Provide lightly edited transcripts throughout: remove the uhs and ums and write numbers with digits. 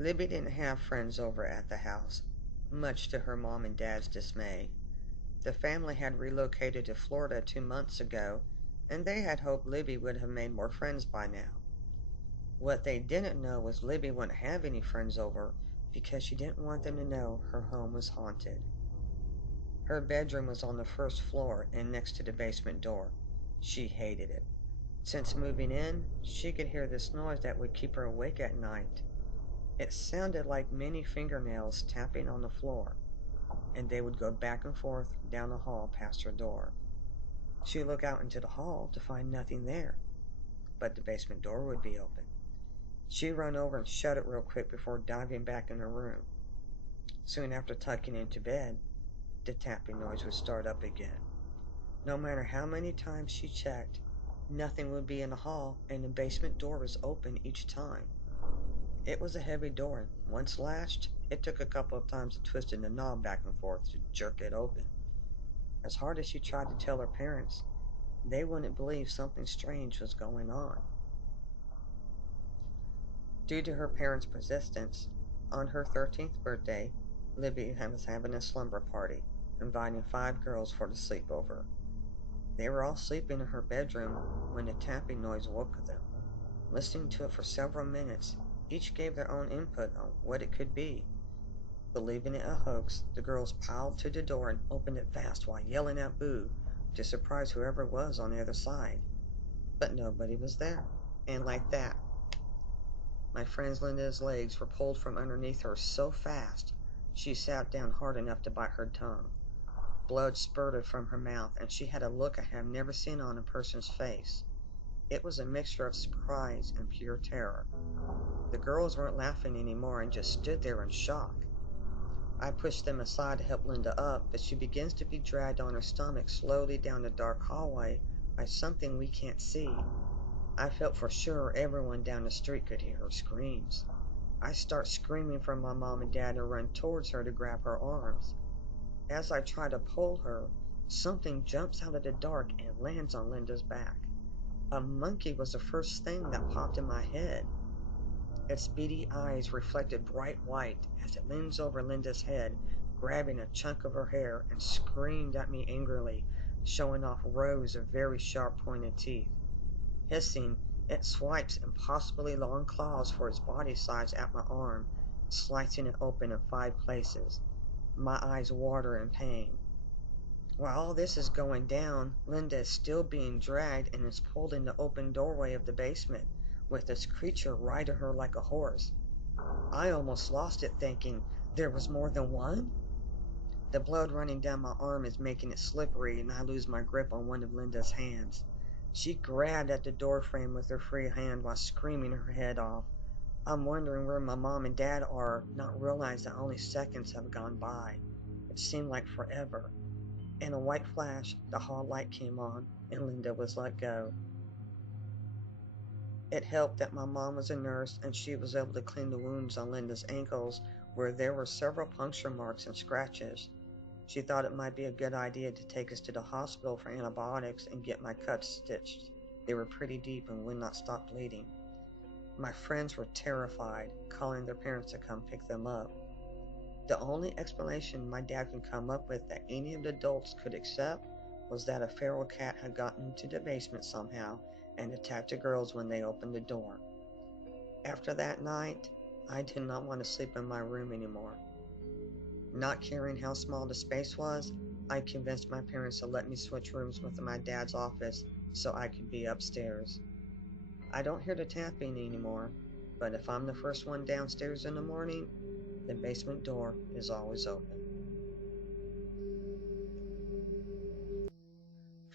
Libby didn't have friends over at the house, much to her mom and dad's dismay. The family had relocated to Florida 2 months ago, and they had hoped Libby would have made more friends by now. What they didn't know was Libby wouldn't have any friends over because she didn't want them to know her home was haunted. Her bedroom was on the first floor and next to the basement door. She hated it. Since moving in, she could hear this noise that would keep her awake at night. It sounded like many fingernails tapping on the floor, and they would go back and forth down the hall past her door. She'd look out into the hall to find nothing there, but the basement door would be open. She'd run over and shut it real quick before diving back in her room. Soon after tucking into bed, the tapping noise would start up again. No matter how many times she checked, nothing would be in the hall, and the basement door was open each time. It was a heavy door. Once latched, it took a couple of times of twisting the knob back and forth to jerk it open. As hard as she tried to tell her parents, they wouldn't believe something strange was going on. Due to her parents' persistence, on her 13th birthday, Libby was having a slumber party, inviting 5 girls for the sleepover. They were all sleeping in her bedroom when the tapping noise woke them. Listening to it for several minutes, each gave their own input on what it could be. Believing it a hoax, the girls piled to the door and opened it fast while yelling out boo to surprise whoever was on the other side. But nobody was there. And like that, my friend Linda's legs were pulled from underneath her so fast, she sat down hard enough to bite her tongue. Blood spurted from her mouth, and she had a look I have never seen on a person's face. It was a mixture of surprise and pure terror. The girls weren't laughing anymore and just stood there in shock. I pushed them aside to help Linda up, but she begins to be dragged on her stomach slowly down the dark hallway by something we can't see. I felt for sure everyone down the street could hear her screams. I start screaming for my mom and dad to run towards her to grab her arms. As I try to pull her, something jumps out of the dark and lands on Linda's back. A monkey was the first thing that popped in my head. Its beady eyes reflected bright white as it leans over Linda's head, grabbing a chunk of her hair, and screamed at me angrily, showing off rows of very sharp pointed teeth. Hissing, it swipes impossibly long claws for its body size at my arm, slicing it open in 5 places. My eyes water in pain. While all this is going down, Linda is still being dragged and is pulled in the open doorway of the basement, with this creature riding her like a horse. I almost lost it thinking, there was more than one? The blood running down my arm is making it slippery, and I lose my grip on one of Linda's hands. She grabbed at the door frame with her free hand while screaming her head off. I'm wondering where my mom and dad are, not realize that only seconds have gone by. It seemed like forever. In a white flash, the hall light came on, and Linda was let go. It helped that my mom was a nurse, and she was able to clean the wounds on Linda's ankles, where there were several puncture marks and scratches. She thought it might be a good idea to take us to the hospital for antibiotics and get my cuts stitched. They were pretty deep and would not stop bleeding. My friends were terrified, calling their parents to come pick them up. The only explanation my dad could come up with that any of the adults could accept was that a feral cat had gotten into the basement somehow and attacked the girls when they opened the door. After that night, I did not want to sleep in my room anymore. Not caring how small the space was, I convinced my parents to let me switch rooms with my dad's office so I could be upstairs. I don't hear the tapping anymore, but if I'm the first one downstairs in the morning, the basement door is always open.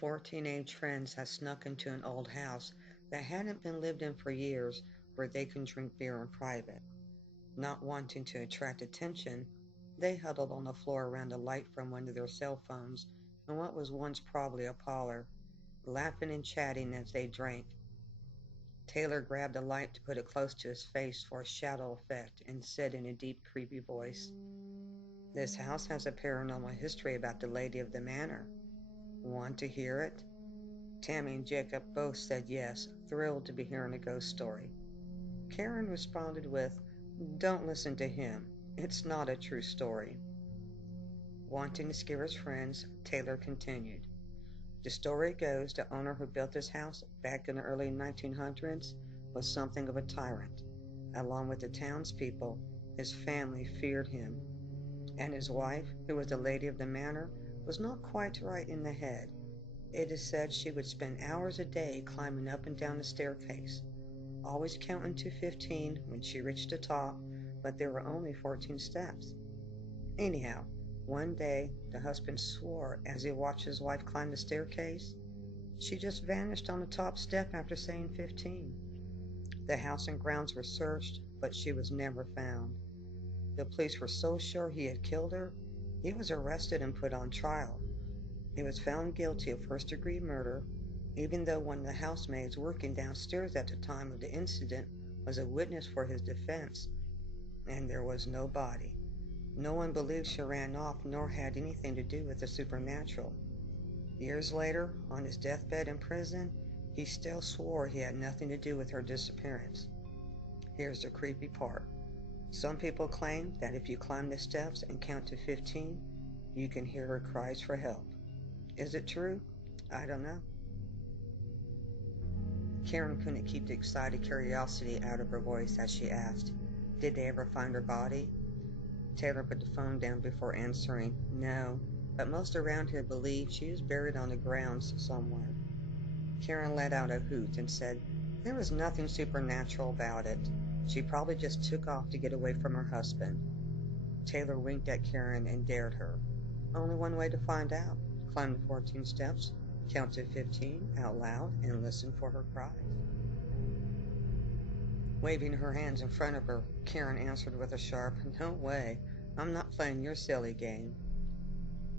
4 teenage friends had snuck into an old house that hadn't been lived in for years where they could drink beer in private. Not wanting to attract attention, they huddled on the floor around a light from one of their cell phones in what was once probably a parlor, laughing and chatting as they drank. Taylor grabbed a light to put it close to his face for a shadow effect and said in a deep, creepy voice, "This house has a paranormal history about the lady of the manor. Want to hear it?" Tammy and Jacob both said yes, thrilled to be hearing a ghost story. Karen responded with, Don't listen to him. It's not a true story. Wanting to scare his friends, Taylor continued. The story goes the owner who built this house back in the early 1900s was something of a tyrant. Along with the townspeople, his family feared him, and his wife, who was the lady of the manor, was not quite right in the head. It is said she would spend hours a day climbing up and down the staircase, always counting to 15 when she reached the top, but there were only 14 steps. Anyhow, one day the husband swore as he watched his wife climb the staircase. She just vanished on the top step after saying 15. The house and grounds were searched, but she was never found. The police were so sure he had killed her, he was arrested and put on trial. He was found guilty of first-degree murder, even though one of the housemaids working downstairs at the time of the incident was a witness for his defense, and there was no body. No one believed she ran off nor had anything to do with the supernatural. Years later, on his deathbed in prison, he still swore he had nothing to do with her disappearance. Here's the creepy part. Some people claim that if you climb the steps and count to 15, you can hear her cries for help. Is it true? I don't know. Karen couldn't keep the excited curiosity out of her voice as she asked, "Did they ever find her body?" Taylor put the phone down before answering, "No, but most around here believe she is buried on the grounds somewhere." Karen let out a hoot and said, "There was nothing supernatural about it. She probably just took off to get away from her husband." Taylor winked at Karen and dared her. "Only one way to find out. Climb the 14 steps, count to 15 out loud, and listen for her cries." Waving her hands in front of her, Karen answered with a sharp, "No way. I'm not playing your silly game."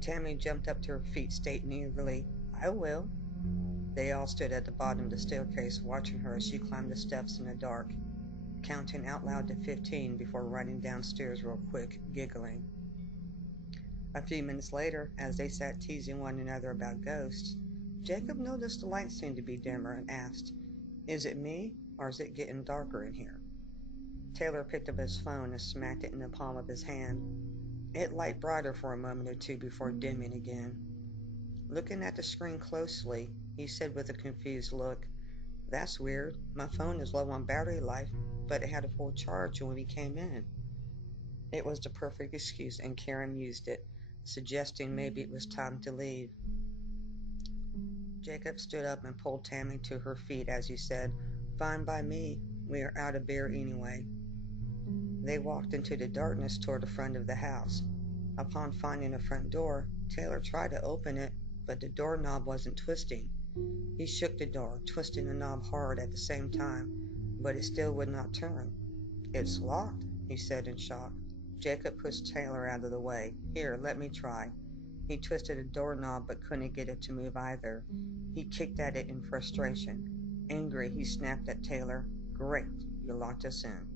Tammy jumped up to her feet, stating eagerly, "I will." They all stood at the bottom of the staircase watching her as she climbed the steps in the dark, counting out loud to 15 before running downstairs real quick, giggling. A few minutes later, as they sat teasing one another about ghosts, Jacob noticed the light seemed to be dimmer and asked, "Is it me, or is it getting darker in here?" Taylor picked up his phone and smacked it in the palm of his hand. It lighted brighter for a moment or two before dimming again. Looking at the screen closely, he said with a confused look, "That's weird. My phone is low on battery life, but it had a full charge when we came in." It was the perfect excuse, and Karen used it, suggesting maybe it was time to leave. Jacob stood up and pulled Tammy to her feet as he said, "Fine by me. We are out of beer anyway." They walked into the darkness toward the front of the house. Upon finding the front door, Taylor tried to open it, but the doorknob wasn't twisting. He shook the door, twisting the knob hard at the same time, but it still would not turn. "It's locked," he said in shock. Jacob pushed Taylor out of the way. "Here, let me try." He twisted the doorknob but couldn't get it to move either. He kicked at it in frustration. Angry, he snapped at Taylor, "Great, you locked us in."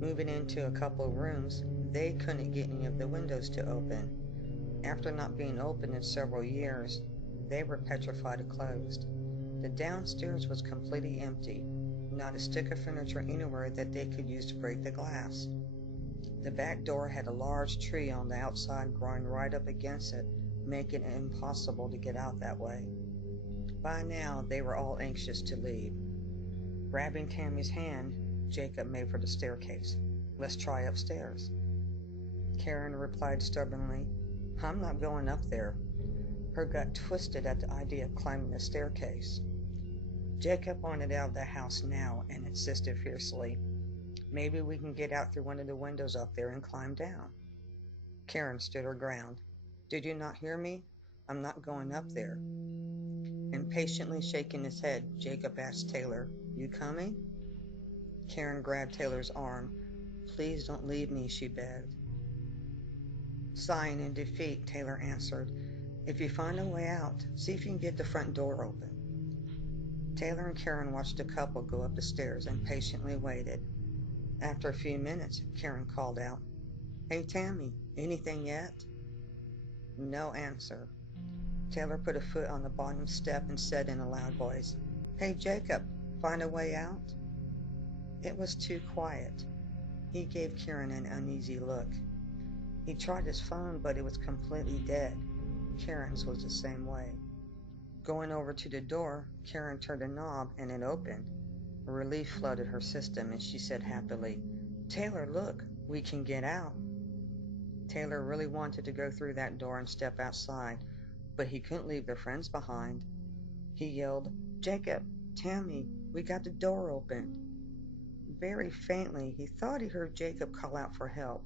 Moving into a couple of rooms, they couldn't get any of the windows to open. After not being opened in several years, they were petrified and closed. The downstairs was completely empty, not a stick of furniture anywhere that they could use to break the glass. The back door had a large tree on the outside growing right up against it, making it impossible to get out that way. By now, they were all anxious to leave. Grabbing Tammy's hand, Jacob made for the staircase. "Let's try upstairs." Karen replied stubbornly, "I'm not going up there." Her gut twisted at the idea of climbing the staircase. Jacob wanted out of the house now and insisted fiercely, "Maybe we can get out through one of the windows up there and climb down." Karen stood her ground. "Did you not hear me? I'm not going up there." Impatiently shaking his head, Jacob asked Taylor, "You coming?" Karen grabbed Taylor's arm. "Please don't leave me," she begged. Sighing in defeat, Taylor answered, "If you find a way out, see if you can get the front door open." Taylor and Karen watched the couple go up the stairs and patiently waited. After a few minutes, Karen called out, "Hey, Tammy, anything yet?" No answer. Taylor put a foot on the bottom step and said in a loud voice, "Hey, Jacob, find a way out?" It was too quiet. He gave Karen an uneasy look. He tried his phone, but it was completely dead. Karen's was the same way. Going over to the door, Karen turned a knob and it opened. Relief flooded her system and she said happily, "Taylor, look, we can get out." Taylor really wanted to go through that door and step outside, but he couldn't leave their friends behind. He yelled, "Jacob, Tammy, we got the door open." Very faintly, he thought he heard Jacob call out for help.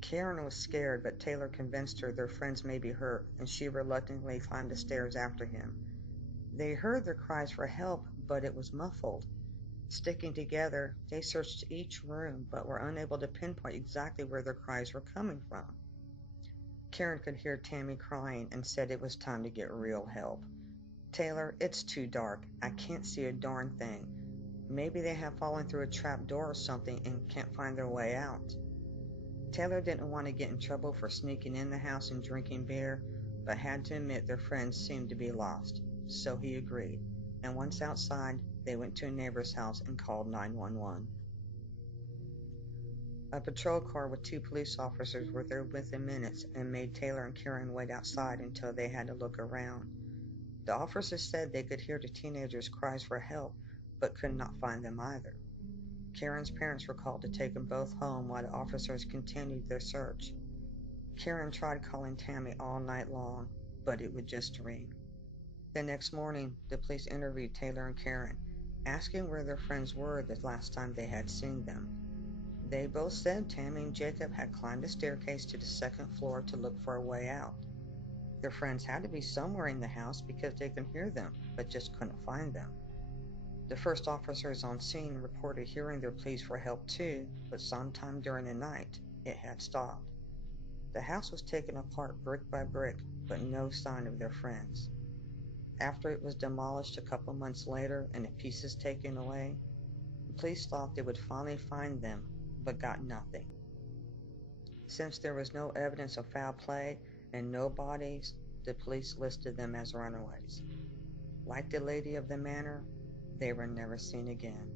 Karen was scared, but Taylor convinced her their friends may be hurt, and she reluctantly climbed the stairs after him. They heard their cries for help, but it was muffled. Sticking together, they searched each room, but were unable to pinpoint exactly where their cries were coming from. Karen could hear Tammy crying and said it was time to get real help. "Taylor, it's too dark. I can't see a darn thing. Maybe they have fallen through a trap door or something and can't find their way out." Taylor didn't want to get in trouble for sneaking in the house and drinking beer, but had to admit their friends seemed to be lost, so he agreed. And once outside, they went to a neighbor's house and called 911. A patrol car with 2 police officers were there within minutes and made Taylor and Karen wait outside until they had to look around. The officers said they could hear the teenagers' cries for help, but could not find them either. Karen's parents were called to take them both home while the officers continued their search. Karen tried calling Tammy all night long, but it would just ring. The next morning, the police interviewed Taylor and Karen, asking where their friends were the last time they had seen them. They both said Tammy and Jacob had climbed a staircase to the second floor to look for a way out. Their friends had to be somewhere in the house because they could hear them, but just couldn't find them. The first officers on scene reported hearing their pleas for help too, but sometime during the night, it had stopped. The house was taken apart brick by brick, but no sign of their friends. After it was demolished a couple months later and the pieces taken away, the police thought they would finally find them, but got nothing. Since there was no evidence of foul play and no bodies, the police listed them as runaways. Like the lady of the manor, they were never seen again.